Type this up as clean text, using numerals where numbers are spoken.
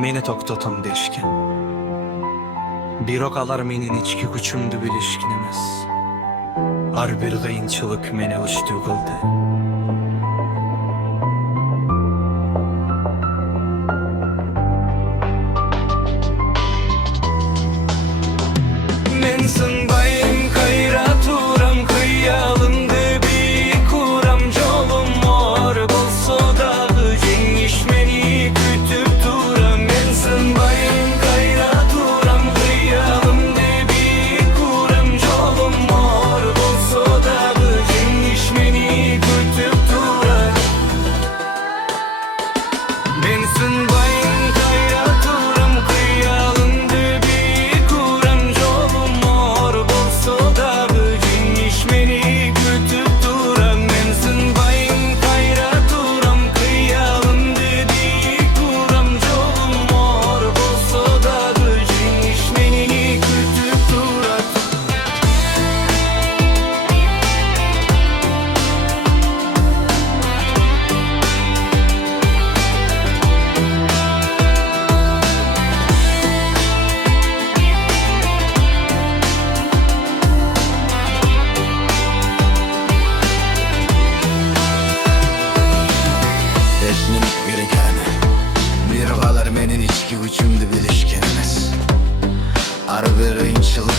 Meni toktotun deşken. Bir okalar menin içki kuchumdu bilishkin emas. Har bir kıyınçılık meni uçtu kıldı. Men sınbayım kayra turam kıyalımdı bir kuram jolum mor bolso dağı jengiş meni kütüp turam. Men sınbayım kayra turam kıyalımdı bir kuram jolum mor bolso dağı jengiş meni kütüp turam. Men sınbayım kayra turam kıyalımdı bir kuram jolum mor bolso dağı jengiş meni kütüp turam. Men sınbayım kayra turam kıyalımdı bir kuram jolum mor bolso dağı jengiş meni kütüp turam. Eşnin yürügeni bir kalar menin içki uçumdu bilişken emas. Ar bir kıyınçılık